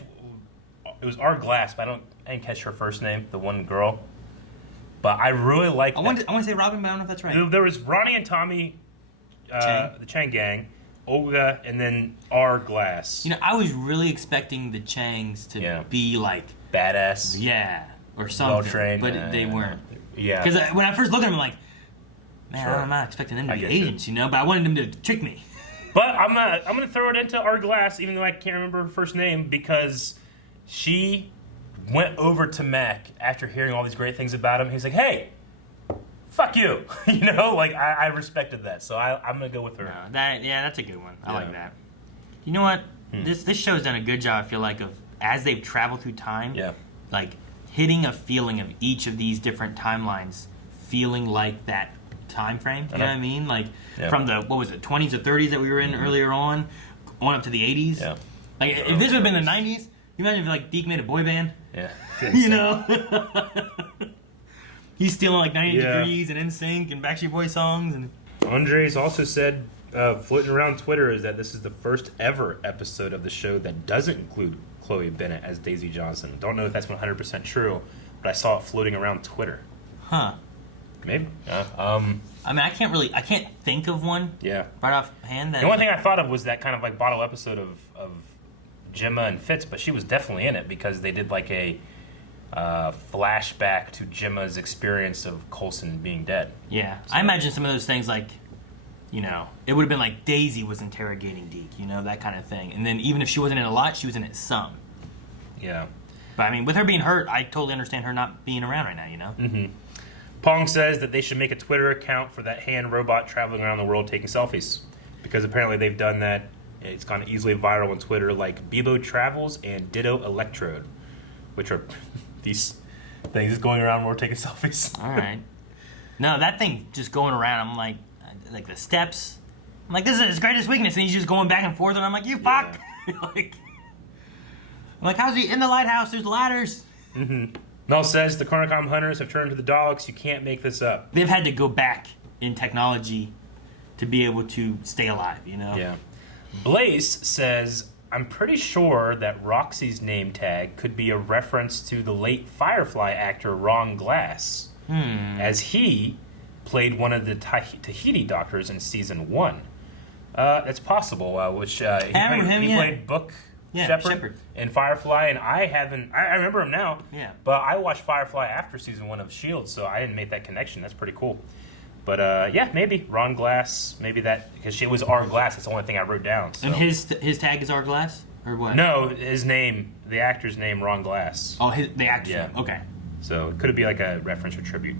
It was our Glass, but I didn't catch her first name, the one girl. But I really liked. I want to say Robin, but I don't know if that's right. There was Ronnie and Tommy, the Chang gang. Olga, and then R. Glass. I was really expecting the Changs to be like badass. Yeah, or something. Well trained, but they weren't. Yeah. Because when I first looked at them, I'm like, man, I'm not expecting them to be agents, but I wanted them to trick me. But I'm gonna throw it into R. Glass, even though I can't remember her first name, because she went over to Mack after hearing all these great things about him. He's like, hey. Fuck you, I respected that, so I'm gonna go with her. No, that's a good one. I like that. You know what? This show's done a good job. I feel like of as they've traveled through time, like hitting a feeling of each of these different timelines, feeling like that time frame. You know what I mean? Like from the 20s or 30s that we were in earlier on up to the 80s. Yeah. Like if this would have been the 90s, you imagine if like Deke made a boy band. Yeah. He's stealing like 90 Degrees and NSYNC and Backstreet Boys songs. And Andres also said, floating around Twitter, is that this is the first ever episode of the show that doesn't include Chloe Bennett as Daisy Johnson. Don't know if that's 100% true, but I saw it floating around Twitter. Huh. Maybe. I mean, I can't think of one. Yeah. Right off hand. The only thing I thought of was that kind of like bottle episode of Gemma and Fitz, but she was definitely in it because they did like a flashback to Gemma's experience of Coulson being dead. Yeah, so I imagine some of those things like, it would have been like Daisy was interrogating Deke, that kind of thing. And then even if she wasn't in it a lot, she was in it some. Yeah. But I mean, with her being hurt, I totally understand her not being around right now, Mm-hmm. Pong says that they should make a Twitter account for that hand robot traveling around the world taking selfies. Because apparently they've done that. It's gone easily viral on Twitter, like Bebo Travels and Ditto Electrode, which are these things going around where we're taking selfies. All right. No, that thing just going around, I'm like the steps. I'm like, this is his greatest weakness, and he's just going back and forth, and I'm like, you fuck. I'm like, how's he in the lighthouse? There's ladders. Mm-hmm. Mel says the Carnicom hunters have turned to the dogs. You can't make this up. They've had to go back in technology to be able to stay alive, Yeah. Blaze says, I'm pretty sure that Roxy's name tag could be a reference to the late Firefly actor Ron Glass, as he played one of the Tahiti doctors in season 1. That's possible, he played Book Shepard in Firefly, and I remember him now. Yeah. But I watched Firefly after season 1 of S.h.i.e.L.D., so I didn't make that connection. That's pretty cool. But yeah, maybe Ron Glass, maybe that, because it was R. Glass. That's the only thing I wrote down. So. And his tag is R. Glass, or what? No, his name, the actor's name, Ron Glass. Oh, the actor's name. Okay. So it could be like a reference or tribute.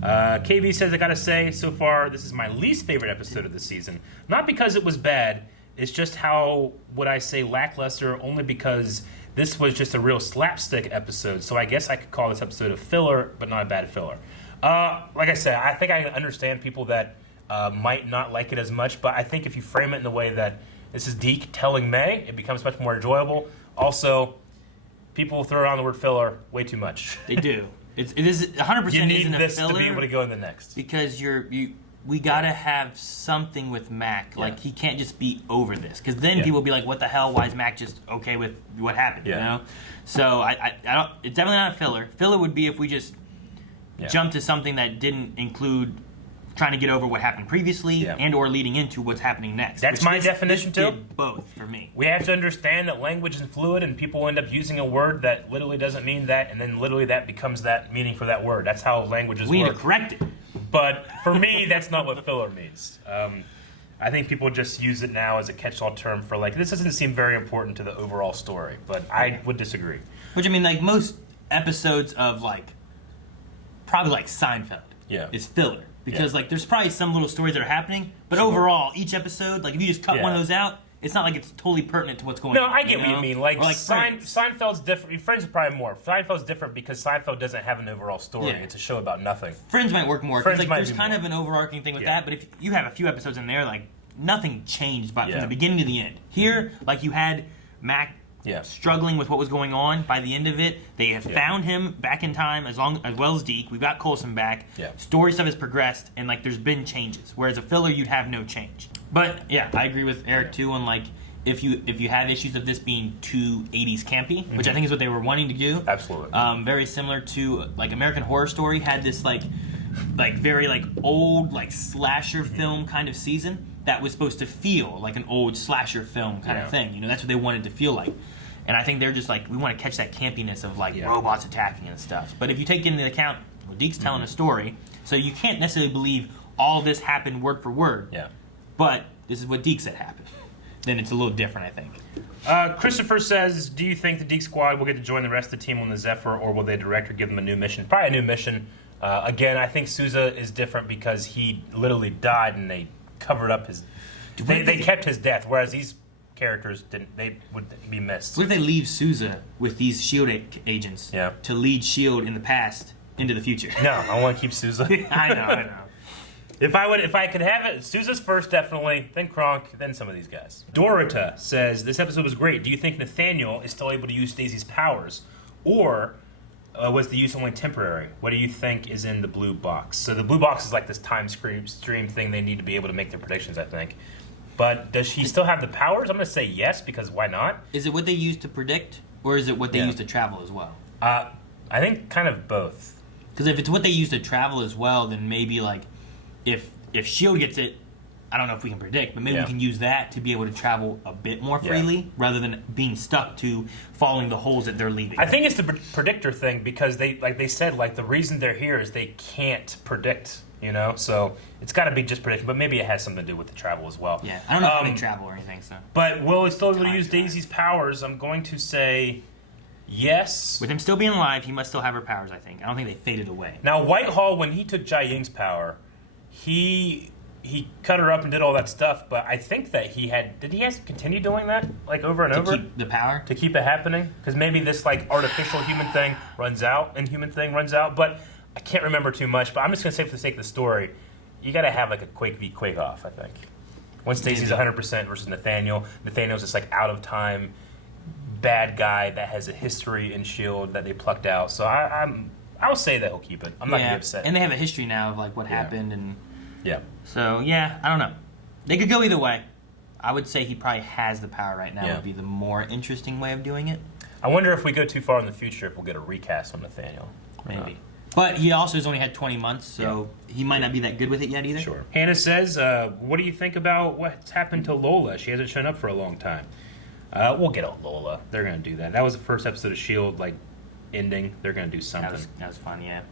KV says, I gotta say, so far, this is my least favorite episode of the season. Not because it was bad, it's just how, would I say, lackluster, only because this was just a real slapstick episode. So I guess I could call this episode a filler, but not a bad filler. Like I said, I think I understand people that might not like it as much, but I think if you frame it in the way that this is Deke telling May, it becomes much more enjoyable. Also, people throw around the word filler way too much. They do. It is 100%. You need isn't a this filler to be able to go in the next. Because we gotta have something with Mack. Yeah. Like he can't just be over this, because then people will be like, "What the hell? Why is Mack just okay with what happened?" Yeah. You know. So I don't. It's definitely not a filler. Filler would be if we just jumped to something that didn't include trying to get over what happened previously and or leading into what's happening next. That's my definition too. Did both for me. We have to understand that language is fluid, and people end up using a word that literally doesn't mean that, and then literally that becomes that meaning for that word. That's how languages work. We need to correct it. But for me, that's not what filler means. I think people just use it now as a catch-all term for like, this doesn't seem very important to the overall story, but I would disagree. Which, I mean, like most episodes of like, probably like Seinfeld is filler. Because like there's probably some little stories that are happening, but overall, each episode, like if you just cut one of those out, it's not like it's totally pertinent to what's going on. No, I get what you mean. Like Friends. Seinfeld's different. Friends are probably more. Seinfeld's different because Seinfeld doesn't have an overall story. Yeah. It's a show about nothing. Friends might work more. Friends Like, might there's be kind more. of an overarching thing with that, but if you have a few episodes in there, like nothing changed from the beginning to the end. Here, like you had Mack struggling with what was going on. By the end of it, they have found him back in time as well as Deke. We've got Coulson back. Story stuff has progressed, and like there's been changes. Whereas a filler, you'd have no change. But yeah, I agree with Eric too on like if you have issues of this being too 80s campy, which I think is what they were wanting to do. Absolutely. Very similar to like American Horror Story had this like very like old like slasher film kind of season that was supposed to feel like an old slasher film kind of thing. You know, that's what they wanted to feel like. And I think they're just like, we want to catch that campiness of like robots attacking and stuff. But if you take into account, well, Deke's telling a story, so you can't necessarily believe all this happened word for word. Yeah. But this is what Deke said happened. Then it's a little different, I think. Christopher says, do you think the Deke squad will get to join the rest of the team on the Zephyr, or will the director give them a new mission? Probably a new mission. Again, I think Sousa is different because he literally died and they covered up his... They kept his death, whereas these characters didn't. They would be missed. What if they leave Sousa with these S.h.i.e.L.D. agents to lead S.h.i.e.L.D. in the past into the future? No, I want to keep Sousa. I know. If I could have it, Sousa's first definitely, then Kronk, then some of these guys. Dorita says, this episode was great. Do you think Nathaniel is still able to use Daisy's powers? Or was the use only temporary? What do you think is in the blue box? So the blue box is like this time stream thing they need to be able to make their predictions, I think. But does she still have the powers? I'm going to say yes, because why not? Is it what they use to predict, or is it what they use to travel as well? I think kind of both. Because if it's what they use to travel as well, then maybe like if S.h.i.E.L.D. gets it, I don't know if we can predict, but maybe we can use that to be able to travel a bit more freely rather than being stuck to following the holes that they're leaving. I think it's the predictor thing because they said the reason they're here is they can't predict. You know, so it's got to be just prediction, but maybe it has something to do with the travel as well. Yeah, I don't know how they travel or anything. So, but will he still be able to use Daisy's powers? I'm going to say yes. With him still being alive, he must still have her powers. I think. I don't think they faded away. Now, Whitehall, when he took Jai Ying's power, he cut her up and did all that stuff. But I think that he have to continue doing that over and over to keep the power to keep it happening? Because maybe this artificial human thing runs out, and human thing runs out, but. I can't remember too much, but I'm just going to say for the sake of the story, you got to have a Quake v. Quake off, I think. Once Stacey's 100% versus Nathaniel, Nathaniel's just out of time, bad guy that has a history in S.h.i.E.L.D. that they plucked out. So I'll say that he'll keep it. I'm not going to be upset. And they have a history now of what happened. And yeah. So, I don't know. They could go either way. I would say he probably has the power right now would be the more interesting way of doing it. I wonder if we go too far in the future if we'll get a recast on Nathaniel. Maybe. But he also has only had 20 months, so he might not be that good with it yet either. Sure. Hannah says, what do you think about what's happened to Lola? She hasn't shown up for a long time. We'll get Lola. They're gonna do that. That was the first episode of S.h.i.e.L.D. like ending. They're gonna do something. That was fun, yeah.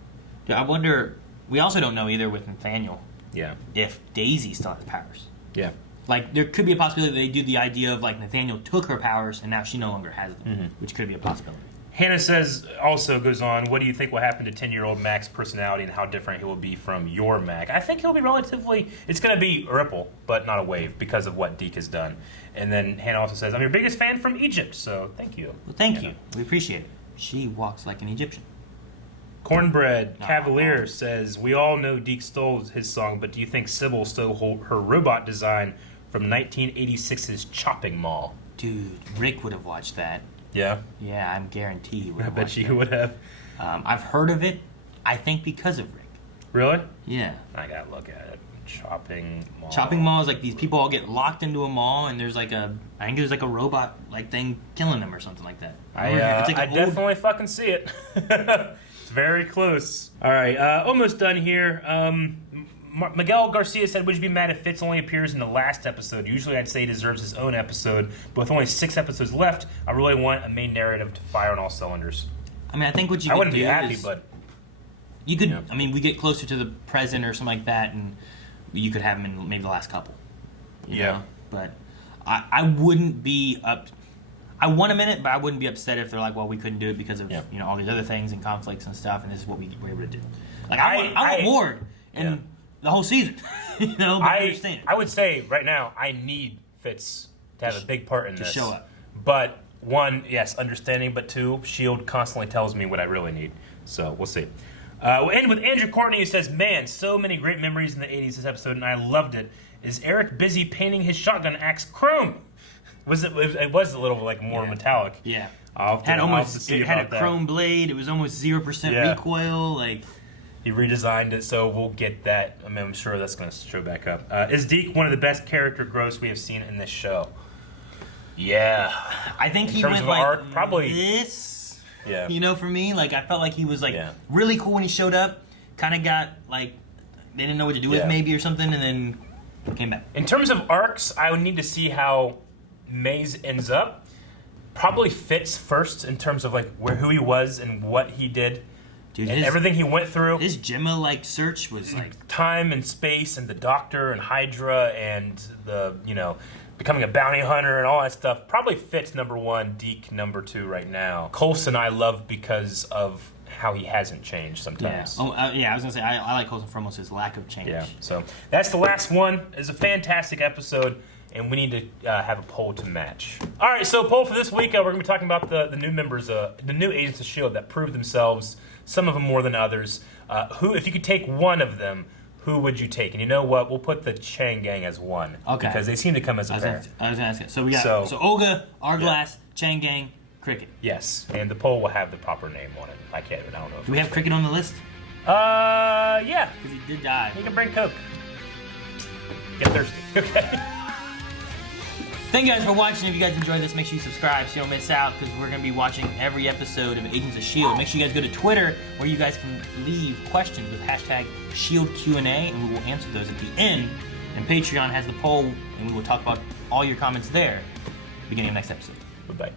I wonder. We also don't know either with Nathaniel. Yeah. If Daisy still has powers. Yeah. Like there could be a possibility they do the idea of like Nathaniel took her powers and now she no longer has them, which could be a possibility. Hannah says, also goes on, what do you think will happen to 10-year-old Mack's personality and how different he will be from your Mack? I think he'll be relatively, it's going to be a ripple, but not a wave because of what Deke has done. And then Hannah also says, I'm your biggest fan from Egypt, so thank you. Well, thank you. We appreciate it. She walks like an Egyptian. Cornbread Cavalier says, we all know Deke stole his song, but do you think Sybil stole her robot design from 1986's Chopping Mall? Dude, Rick would have watched that. Yeah? Yeah, I'm guaranteed he would I have bet watched she it. would have. I've heard of it, I think because of Rick. Really? Yeah. I gotta look at it. Chopping Mall. Chopping Mall is like these people all get locked into a mall and there's like I think there's like a robot like thing killing them or something like that. I definitely fucking see it. It's very close. All right, almost done here. Miguel Garcia said, would you be mad if Fitz only appears in the last episode? Usually I'd say he deserves his own episode, but with only 6 episodes left, I really want a main narrative to fire on all cylinders. I mean, I think what you I could wouldn't do be happy, is but... You could, I mean, we get closer to the present or something like that, and you could have him in maybe the last couple. You know? But I wouldn't be up... I want him in it, but I wouldn't be upset if they're like, well, we couldn't do it because of you know all these other things and conflicts and stuff, and this is what we were able to do. Like, I want Ward in the whole season. You know, but I understand. I would say right now, I need Fitz to have a big part in this. To show up. But 1, yes, understanding, but 2, S.h.i.e.L.D. constantly tells me what I really need. So we'll see. We'll end with Andrew Courtney, who says, man, so many great memories in the 80s this episode, and I loved it. Is Eric busy painting his shotgun axe chrome? It was a little like more metallic. Yeah. It had a chrome blade. It was almost 0% recoil. Like he redesigned it, so we'll get that. I mean, I'm sure that's going to show back up. Is Deke one of the best character growths we have seen in this show? Yeah, I think in he terms went of like arc, probably this. Yeah. You know, for me, like I felt like he was like really cool when he showed up. Kind of got like they didn't know what to do with maybe or something, and then came back. In terms of arcs, I would need to see how Maze ends up. Probably Fitz first in terms of like who he was and what he did. Dude, and everything he went through. His Gemma like search was like time and space and the Doctor and Hydra and the becoming a bounty hunter and all that stuff. Probably Fitz #1, Deke #2 right now. Coulson I love because of how he hasn't changed sometimes. Yeah. I was gonna say I like Coulson for almost his lack of change. Yeah. So that's the last one. It's a fantastic episode. And we need to have a poll to match. All right, so poll for this week, we're going to be talking about the new members, the new agents of S.h.i.e.L.D. that proved themselves, some of them more than others. If you could take one of them, who would you take? And you know what? We'll put the Chang gang as one. Okay. Because they seem to come as a pair. I was going to ask it. So we got so Olga, Arglass, Chang gang, Cricket. Yes, and the poll will have the proper name on it. I don't know. Do we have Cricket on the list? Yeah. Because he did die. You can bring Coke. Get thirsty. Okay. Thank you guys for watching. If you guys enjoyed this, make sure you subscribe so you don't miss out because we're going to be watching every episode of Agents of S.h.i.e.L.D. Make sure you guys go to Twitter where you guys can leave questions with #ShieldQA and we will answer those at the end. And Patreon has the poll and we will talk about all your comments there beginning of next episode. Bye-bye.